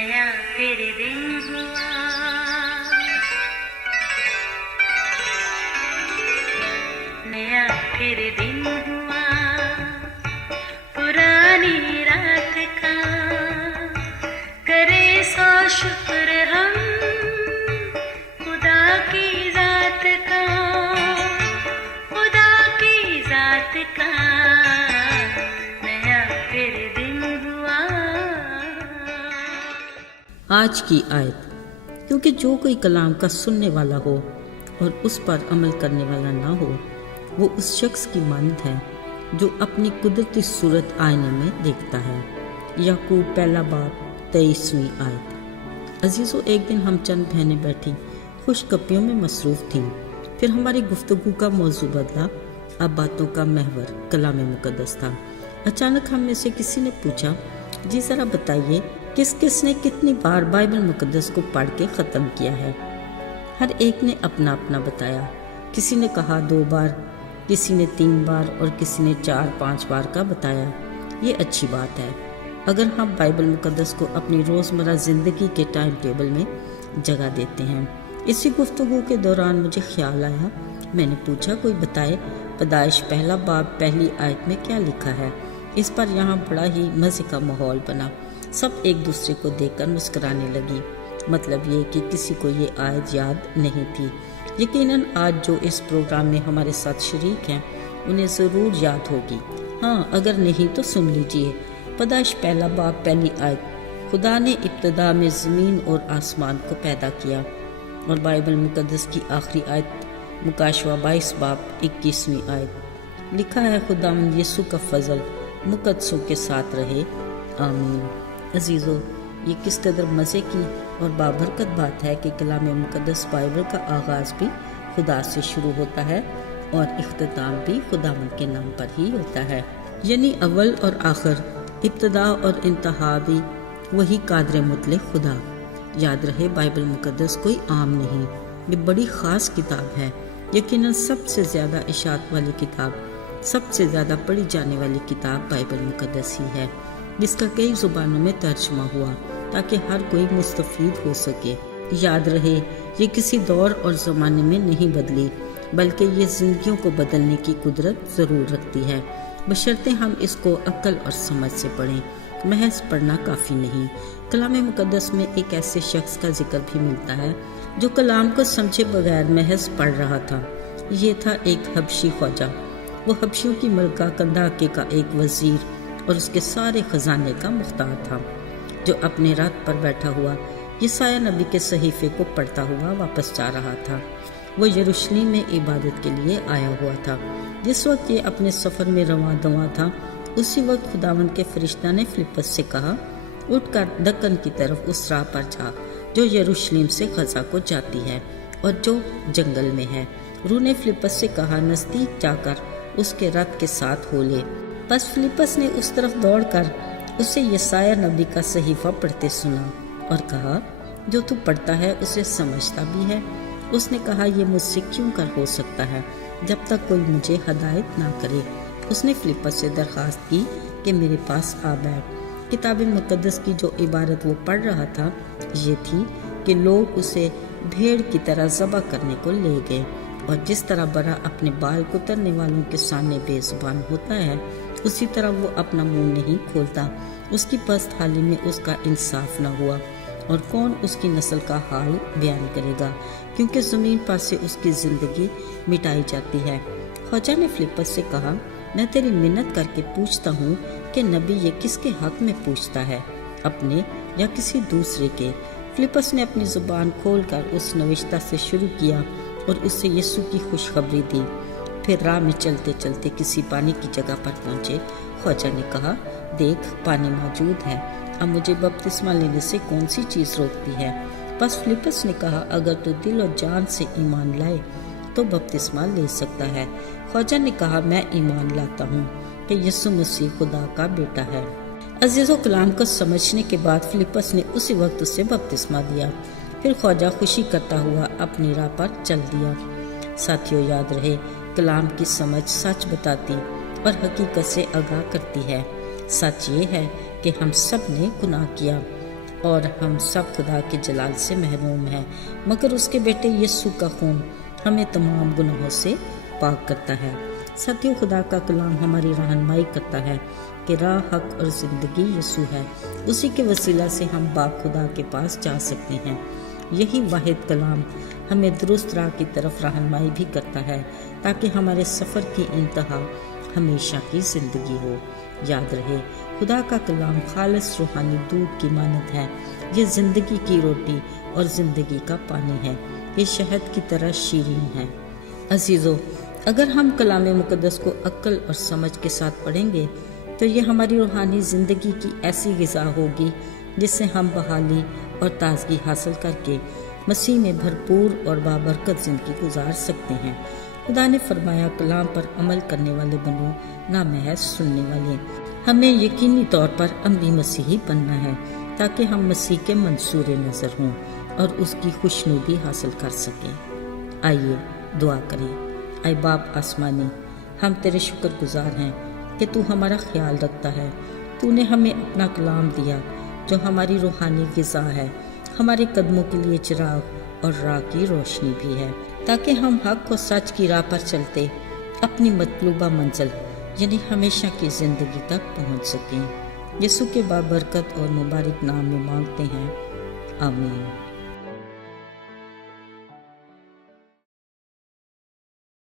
नया फिर दिन हुआ, नया फिर दिन हुआ, पुरानी रात का करे सो शुक्र हम खुदा की जात का, खुदा की जात का नया फिर दिन हुआ। आज की आयत, क्योंकि जो कोई कलाम का सुनने वाला हो और उस पर अमल करने वाला ना हो, वो उस शख्स की मानद है जो अपनी कुदरती सूरत आईने में देखता है। याकूब पहला बाब 23वीं आयत। अजीज़ों, एक दिन हम चंद बहनें बैठी खुशगपियों में मसरूफ़ थीं। फिर हमारी गुफ्तगू का मौजू बदला। अब बातों का महवर कलाम मुकद्दस था। अचानक हम में से किसी ने पूछा, जी ज़रा बताइए किस किस ने कितनी बार बाइबल मुकद्दस को पढ़ के ख़त्म किया है। हर एक ने अपना अपना बताया। किसी ने कहा 2 बार, किसी ने 3 बार और किसी ने 4-5 बार का बताया। ये अच्छी बात है अगर हम बाइबल मुकद्दस को अपनी रोज़मर्रा ज़िंदगी के टाइम टेबल में जगह देते हैं। इसी गुफ्तगू के दौरान मुझे ख्याल आया, मैंने पूछा कोई बताए पैदाइश पहला बाब पहली आयत में क्या लिखा है। इस पर यहाँ बड़ा ही मज़े का माहौल बना। सब एक दूसरे को देखकर मुस्कुराने लगी। मतलब ये कि किसी को ये आयत याद नहीं थी। यकीनन आज जो इस प्रोग्राम में हमारे साथ शरीक हैं उन्हें ज़रूर याद होगी। हाँ, अगर नहीं तो सुन लीजिए। पैदाइश पहला बाब पहली आयत, खुदा ने इब्तिदा में ज़मीन और आसमान को पैदा किया। और बाइबल मुकद्दस की आखिरी आयत मुकाशवा 22 बाब 21वीं आयत लिखा है, खुदावंद यीशु का फजल मुकद्दसों के साथ रहे, आमीन। अजीज़ों, ये किस कदर मज़े की और बाबरकत बात है कि कलाम मुकद्दस बाइबल का आगाज़ भी खुदा से शुरू होता है और इख्तिताम भी खुदावंद के नाम पर ही होता है। यानी अव्वल और आखिर, इब्तिदा और इंतहा भी वही कादर मुतलक खुदा। याद रहे, बाइबल मुकद्दस कोई आम नहीं, ये बड़ी ख़ास किताब है। यकीनन सबसे ज़्यादा इशात वाली किताब, सबसे ज़्यादा पढ़ी जाने वाली किताब बाइबल मुकद्दस ही है, जिसका कई ज़ुबानों में तर्जुमा हुआ ताकि हर कोई मुस्तफ़ीद हो सके। याद रहे, ये किसी दौर और ज़माने में नहीं बदली, बल्कि ये ज़िंदगियों को बदलने की कुदरत ज़रूर रखती है, बशर्ते हम इसको अक्ल और समझ से पढ़ें। महज पढ़ना काफ़ी नहीं। कलाम मुकद्दस में एक ऐसे शख्स का जिक्र भी मिलता है जो कलाम को समझे बगैर महज पढ़ रहा था। ये था एक हबशी ख्वाजा। वो हबशियों की मलका कंदाके का एक वज़ीर और उसके सारे ख़जाने का मुख्तार था, जो अपने रथ पर बैठा हुआ यसाया नबी के सहीफ़े को पढ़ता हुआ वापस जा रहा था। वो यरूशलेम में इबादत के लिए आया हुआ था। जिस वक्त ये अपने सफ़र में रवां दवां था, उसी वक्त खुदावंद के फरिश्ता ने फिलिप्पस से कहा, उठकर दक्कन की तरफ उस राह पर जा जो यरूशलेम से गज़ा को जाती है और जो जंगल में है। रूह ने फिलिप्पस से कहा, नज़दीक जाकर उसके रथ के साथ हो ले। बस फिलिप्पस ने उस तरफ दौड़कर उसे यसाया नबी का सहीफ़ा पढ़ते सुना और कहा, जो तू पढ़ता है उसे समझता भी है। उसने कहा, ये मुझसे क्यों कर हो सकता है जब तक कोई मुझे हदायत ना करे। उसने फिलिप्पस से दरख्वास्त की कि मेरे पास आ बैठ। किताब मुकद्दस की जो इबारत वो पढ़ रहा था ये थी कि लोग उसे भेड़ की तरह ज़बह करने को ले गए, और जिस तरह बरा अपने बाल कुतरने वालों के सामने बेज़ुबान होता है, उसी तरह वो अपना मुंह नहीं खोलता। उसकी पस्त हाली में उसका इंसाफ न हुआ, और कौन उसकी नस्ल का हाल बयान करेगा, क्योंकि ज़मीन पर से उसकी ज़िंदगी मिटाई जाती है। ख्वाजा ने फिलिप्पस से कहा, मैं तेरी मिन्नत करके पूछता हूँ कि नबी ये किसके हक में पूछता है, अपने या किसी दूसरे के। फिलिप्पस ने अपनी ज़ुबान खोलकर उस नविश्ता से शुरू किया और उससे यीशु की खुशखबरी दी। फिर राह में चलते चलते किसी पानी की जगह पर पहुँचे। ख्वाजा ने कहा, देख पानी मौजूद है, अब मुझे बपतिस्मा लेने से कौन सी चीज़ रोकती है। बस फिलिप्पस ने कहा, अगर तू दिल और जान से ईमान लाए तो बपतिस्मा ले सकता है। ख्वाजा ने कहा, मैं ईमान लाता हूँ कि यीशु मसीह खुदा का बेटा है। अजीज़ों, कलाम को समझने के बाद फिलिप्पस ने उसी वक्त उसे बपतिस्मा दिया। फिर ख्वाजा खुशी करता हुआ अपनी राह पर चल दिया। साथियों, याद रहे, कलाम की समझ सच बताती और हकीकत से आगाह करती है। सच ये है कि हम सब ने गुनाह किया। اور ہم سب خدا کے جلال سے محروم ہیں، مگر اس کے بیٹے یسوع کا خون ہمیں تمام گناہوں سے پاک کرتا ہے۔ ساتھیو، خدا کا کلام ہماری رہنمائی کرتا ہے کہ راہ، حق اور زندگی یسوع ہے۔ اسی کے وسیلہ سے ہم باپ خدا کے پاس جا سکتے ہیں۔ یہی واحد کلام ہمیں درست راہ کی طرف رہنمائی بھی کرتا ہے تاکہ ہمارے سفر کی انتہا ہمیشہ کی زندگی ہو۔ یاد رہے، خدا کا کلام خالص روحانی دودھ کی مانند ہے۔ یہ زندگی کی روٹی اور زندگی کا پانی ہے۔ یہ شہد کی طرح شیرین ہے۔ عزیزو، اگر ہم کلام مقدس کو عقل اور سمجھ کے ساتھ پڑھیں گے تو یہ ہماری روحانی زندگی کی ایسی غذا ہوگی جس سے ہم بحالی اور تازگی حاصل کر کے مسیح میں بھرپور اور بابرکت زندگی گزار سکتے ہیں۔ خدا نے فرمایا، کلام پر عمل کرنے والے بنو، نہ محض سننے والے۔ ہمیں یقینی طور پر عملی مسیحی بننا ہے تاکہ ہم مسیح کے منصور نظر ہوں اور اس کی خوشنودی حاصل کر سکیں۔ آئیے دعا کریں۔ اے باپ آسمانی، ہم تیرے شکر گزار ہیں کہ تو ہمارا خیال رکھتا ہے۔ تو نے ہمیں اپنا کلام دیا جو ہماری روحانی غذا ہے، ہمارے قدموں کے لیے چراغ اور راہ کی روشنی بھی ہے، تاکہ ہم حق و سچ کی راہ پر چلتے اپنی مطلوبہ منزل یعنی ہمیشہ کی زندگی تک پہنچ سکیں۔ یسوع کے بابرکت اور مبارک نام میں مانگتے ہیں، آمین۔